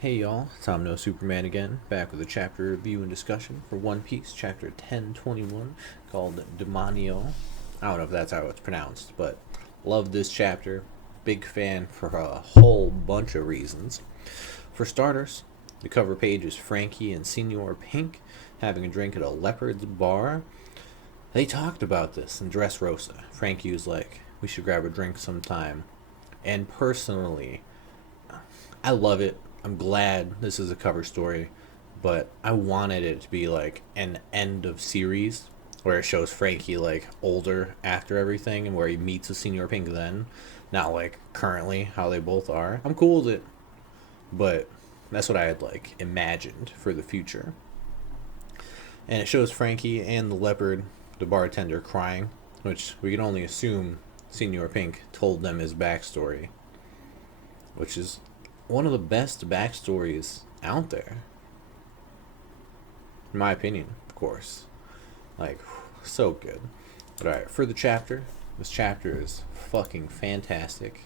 Hey y'all, Tom No Superman again, back with a chapter review and discussion for One Piece, chapter 1021, called Demonio. I don't know if that's how it's pronounced, but love this chapter. Big fan for a whole bunch of reasons. For starters, the cover page is Frankie and Senor Pink having a drink at a leopard's bar. They talked about this in Dressrosa. Frankie was like, we should grab a drink sometime. And personally, I love it. I'm glad this is a cover story, but I wanted it to be like an end of series where it shows Frankie like older after everything and where he meets with Senior Pink then, not like currently how they both are. I'm cool with it, but that's what I had like imagined for the future. And it shows Frankie and the leopard, the bartender, crying, which we can only assume Senior Pink told them his backstory, which is one of the best backstories out there, in my opinion, of course. Like, so good. But alright, for the chapter, this chapter is fucking fantastic.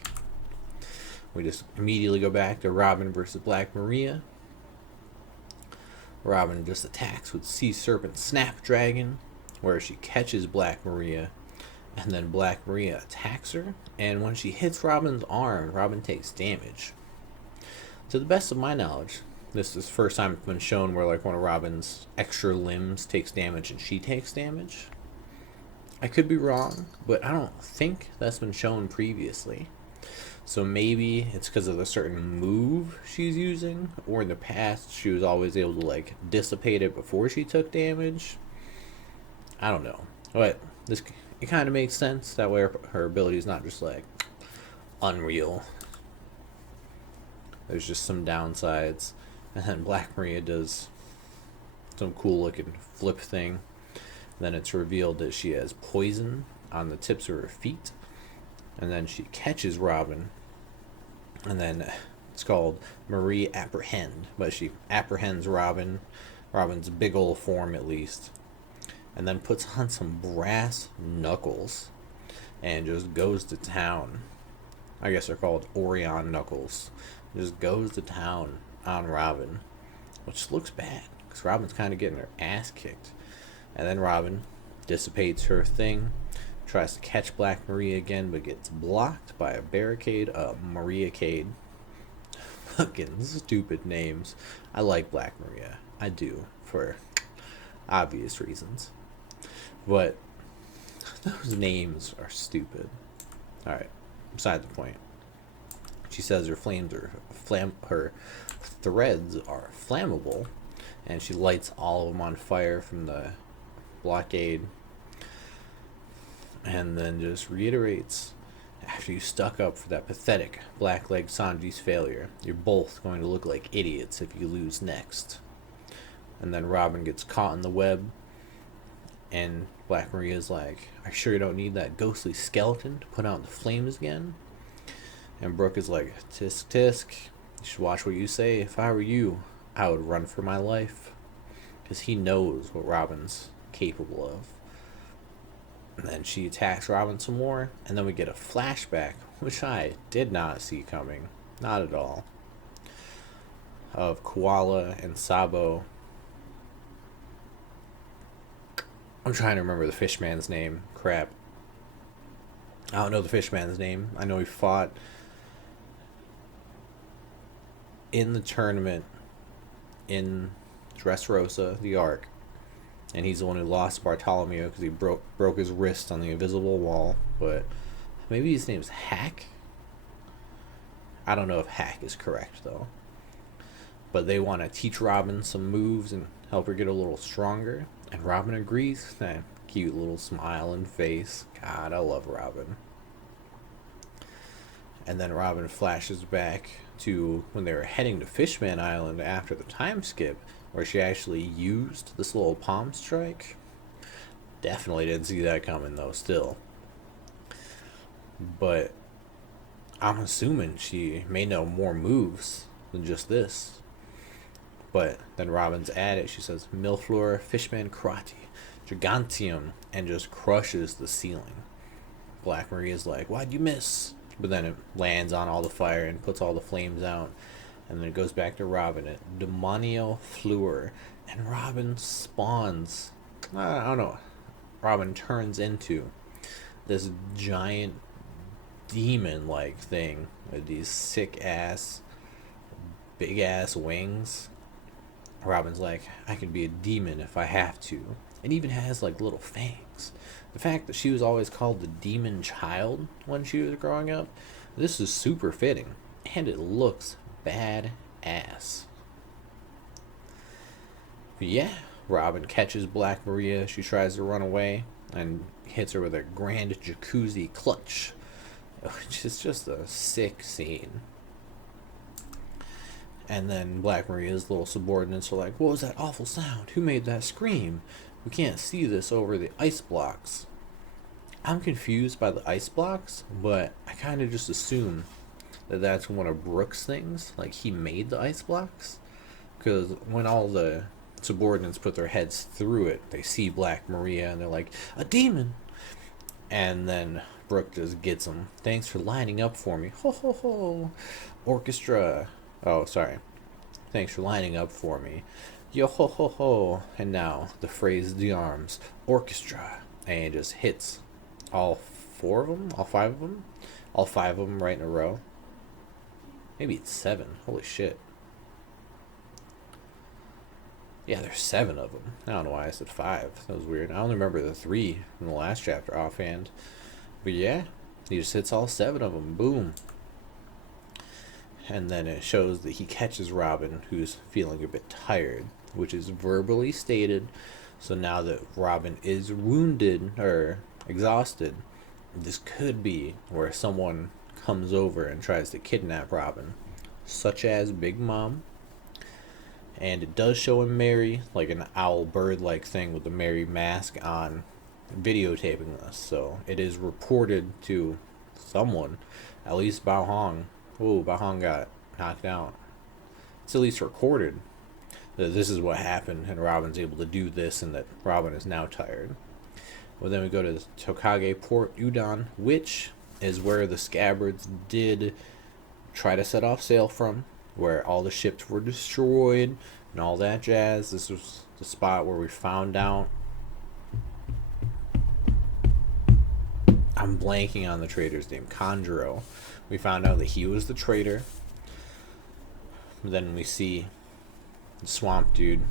We just immediately go back to Robin versus Black Maria. Robin just attacks with Sea Serpent Snapdragon, where she catches Black Maria, and then Black Maria attacks her, and when she hits Robin's arm, Robin takes damage. To the best of my knowledge, this is the first time it's been shown where like one of Robin's extra limbs takes damage and she takes damage. I could be wrong, but I don't think that's been shown previously. So maybe it's because of a certain move she's using, or in the past she was always able to like dissipate it before she took damage. I don't know, but this it kind of makes sense that way. Her ability is not just like unreal. There's just some downsides, and then Black Maria does some cool looking flip thing. Then it's revealed that she has poison on the tips of her feet, and then she catches Robin, and then it's called Marie Apprehend, but she apprehends Robin's big ol' form at least, and then puts on some brass knuckles and just goes to town. I guess they're called Orion knuckles. Just goes to town on Robin, which looks bad because Robin's kind of getting her ass kicked. And then Robin dissipates her thing, tries to catch Black Maria again, but gets blocked by a barricade, a Maria-cade. Fucking stupid names. I like Black Maria. I do, for obvious reasons. But those names are stupid. Alright, beside the point. She says her her threads are flammable, and she lights all of them on fire from the blockade, and then just reiterates, after you stuck up for that pathetic Blackleg Sanji's failure, you're both going to look like idiots if you lose next. And then Robin gets caught in the web, and Black Maria's like, are you sure you don't need that ghostly skeleton to put out the flames again? And Brooke is like, tisk tisk, you should watch what you say. If I were you, I would run for my life. Because he knows what Robin's capable of. And then she attacks Robin some more, and then we get a flashback, which I did not see coming. Not at all. Of Koala and Sabo. I'm trying to remember the fishman's name. Crap. I don't know the fishman's name. I know he fought in the tournament in Dressrosa, the Ark, and he's the one who lost Bartolomeo because he broke his wrist on the invisible wall. But maybe his name's Hack. I don't know if Hack is correct though. But they want to teach Robin some moves and help her get a little stronger, and Robin agrees. That cute little smile and face. God, I love Robin. And then Robin flashes back to when they were heading to Fishman Island after the time skip, where she actually used this little palm strike. Definitely didn't see that coming though, still. But I'm assuming she may know more moves than just this. But then Robin's at it. She says, Millfleur, Fishman Karate, Gigantium, and just crushes the ceiling. Black Maria's like, why'd you miss? But then it lands on all the fire and puts all the flames out. And then it goes back to Robin at Demonio Fleur. And Robin spawns. I don't know. Robin turns into this giant demon like thing with these sick ass, big ass wings. Robin's like, I can be a demon if I have to. It even has like little fangs. The fact that she was always called the demon child when she was growing up, this is super fitting. And it looks bad ass. But yeah, Robin catches Black Maria. She tries to run away and hits her with a grand jacuzzi clutch, which is just a sick scene. And then Black Maria's little subordinates are like, what was that awful sound? Who made that scream? We can't see this over the ice blocks. I'm confused by the ice blocks, but I kind of just assume that that's one of Brooks' things. Like, he made the ice blocks. Because when all the subordinates put their heads through it, they see Black Maria and they're like, a demon! And then Brooke just gets them. Thanks for lining up for me. Ho ho ho. Orchestra. Oh, sorry. Thanks for lining up for me. Yo ho ho ho. And now the phrase d'armes. Orchestra. And it just hits all four of them? All five of them? All five of them right in a row. Maybe it's 7. Holy shit. Yeah, there's 7 of them. I don't know why I said 5. That was weird. I only remember the 3 from the last chapter offhand. But yeah, he just hits all 7 of them. Boom. And then it shows that he catches Robin, who's feeling a bit tired, which is verbally stated. So now that Robin is wounded or exhausted, this could be where someone comes over and tries to kidnap Robin, such as Big Mom. And it does show a Mary, like an owl bird like thing with the Mary mask on, videotaping this. So it is reported to someone, at least Bao Hong. Oh, Bao Hong got knocked out. It's at least recorded that this is what happened and Robin's able to do this and that Robin is now tired. Well, then we go to the Tokage Port Udon, which is where the Scabbards did try to set off sail from, where all the ships were destroyed and all that jazz. This was the spot where we found out. I'm blanking on the traitor's name. Kanjuro. We found out that he was the traitor. Then we see the swamp dude.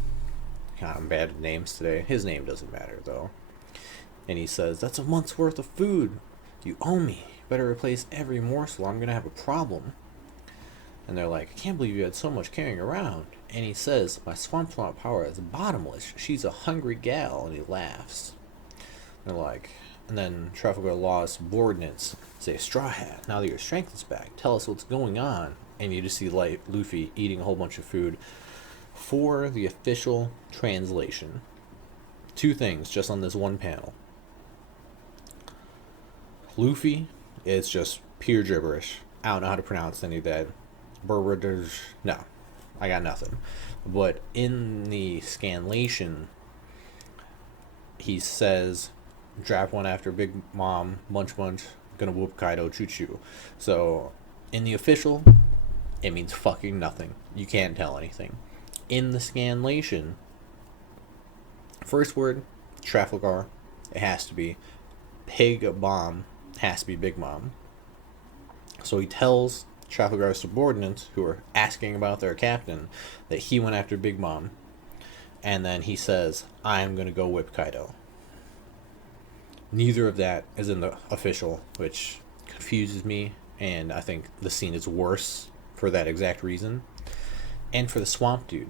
God, I'm bad at names today. His name doesn't matter, though. And he says, that's a month's worth of food. You owe me. You better replace every morsel. I'm going to have a problem. And they're like, I can't believe you had so much carrying around. And he says, my swamp power is bottomless. She's a hungry gal. And he laughs. They're like, and then Trafalgar Law's subordinates say, Straw Hat, now that your strength is back, tell us what's going on. And you just see Luffy eating a whole bunch of food. For the official translation, 2 things just on this one panel. Luffy is just pure gibberish. I don't know how to pronounce any of that. No, I got nothing. But in the scanlation, he says, draft one after Big Mom, munch munch, gonna whoop Kaido, choo choo. So, in the official, it means fucking nothing. You can't tell anything. In the scanlation, first word, Trafalgar, it has to be. Pig Bomb has to be Big Mom. So he tells Trafalgar's subordinates, who are asking about their captain, that he went after Big Mom. And then he says, I'm going to go whip Kaido. Neither of that is in the official, which confuses me, and I think the scene is worse for that exact reason. And for the swamp dude,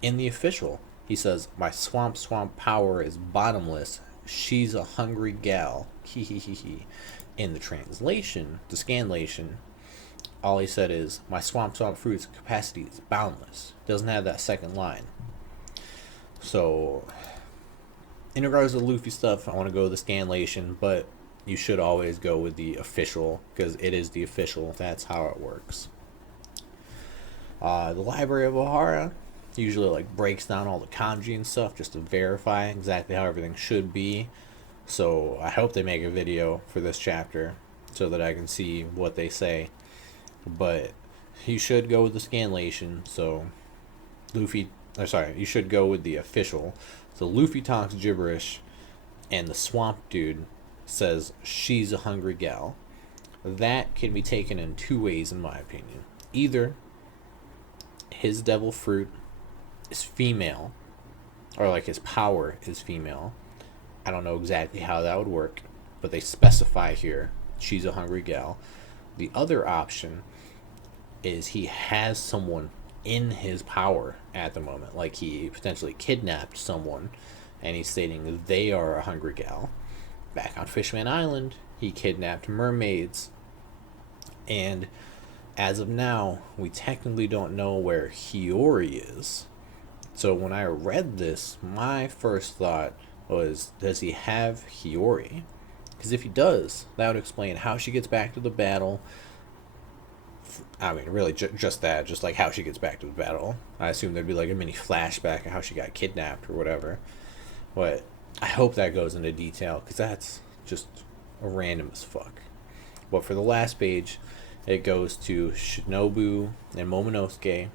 in the official, he says, my swamp power is bottomless. She's a hungry gal. He he he he. In the translation, the scanlation, all he said is, my swamp fruit's capacity is boundless. Doesn't have that second line. So, in regards to Luffy stuff, I want to go with the scanlation, but you should always go with the official, because it is the official. That's how it works. The Library of Ohara usually breaks down all the kanji and stuff just to verify exactly how everything should be. So I hope they make a video for this chapter so that I can see what they say. But you should go with the scanlation. So you should go with the official. So Luffy talks gibberish, and the swamp dude says she's a hungry gal. That can be taken in two ways, in my opinion. Either his devil fruit is female, or like his power is female. I don't know exactly how that would work, but they specify here she's a hungry gal. The other option is he has someone in his power at the moment, like he potentially kidnapped someone, and he's stating they are a hungry gal. Back on Fishman Island, he kidnapped mermaids, and as of now, we technically don't know where Hiyori is. So when I read this, my first thought was, does he have Hiyori? Because if he does, that would explain how she gets back to the battle. I mean, really, just that, just like how she gets back to the battle. I assume there'd be like a mini flashback of how she got kidnapped or whatever. But I hope that goes into detail, because that's just random as fuck. But for the last page, it goes to Shinobu and Momonosuke.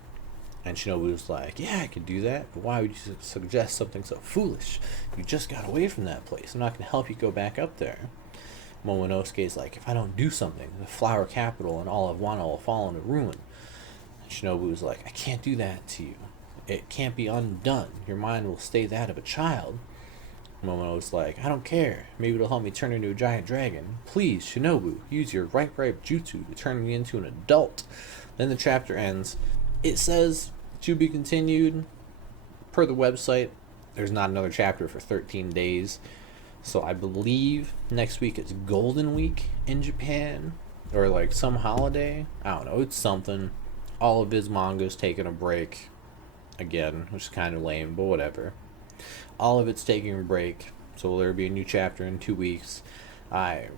And Shinobu's like, yeah, I could do that, but why would you suggest something so foolish? You just got away from that place. I'm not going to help you go back up there. Momonosuke's like, if I don't do something, the flower capital and all of Wano will fall into ruin. And Shinobu's like, I can't do that to you. It can't be undone. Your mind will stay that of a child. Momono's like, I don't care. Maybe it'll help me turn into a giant dragon. Please, Shinobu, use your ripe jutsu to turn me into an adult. Then the chapter ends. It says, to be continued. Per the website, there's not another chapter for 13 days. So I believe next week it's Golden Week in Japan. Or like some holiday. I don't know, it's something. All of his manga's taking a break. Again, which is kind of lame, but whatever. All of it's taking a break. So there'll be a new chapter in 2 weeks. I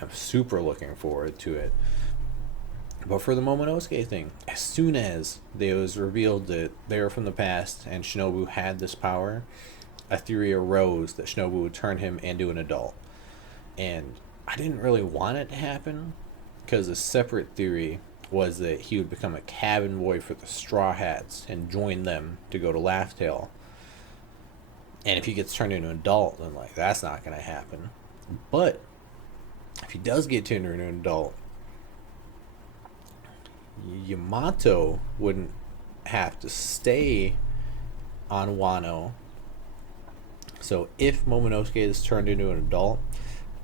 am super looking forward to it. But for the Momonosuke thing, as soon as it was revealed that they were from the past and Shinobu had this power, a theory arose that Shinobu would turn him into an adult. And I didn't really want it to happen, because a separate theory was that he would become a cabin boy for the Straw Hats and join them to go to Laugh Tale. And if he gets turned into an adult, then like that's not going to happen. But if he does get turned into an adult, Yamato wouldn't have to stay on Wano. So if Momonosuke is turned into an adult,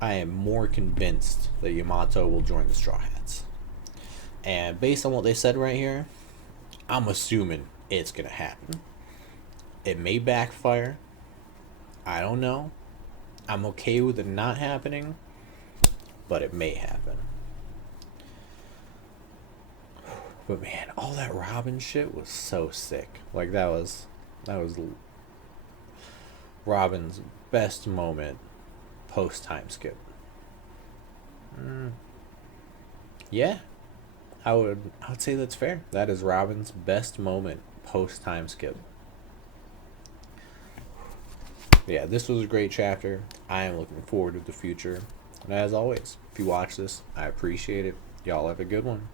I am more convinced that Yamato will join the Straw Hats. And based on what they said right here, I'm assuming it's going to happen. It may backfire. I don't know. I'm okay with it not happening, but it may happen. But man, all that Robin shit was so sick. Like that was Robin's best moment post time skip. Yeah, I would say that's fair. That is Robin's best moment post time skip. Yeah, this was a great chapter. I am looking forward to the future. And as always, if you watch this, I appreciate it. Y'all have a good one.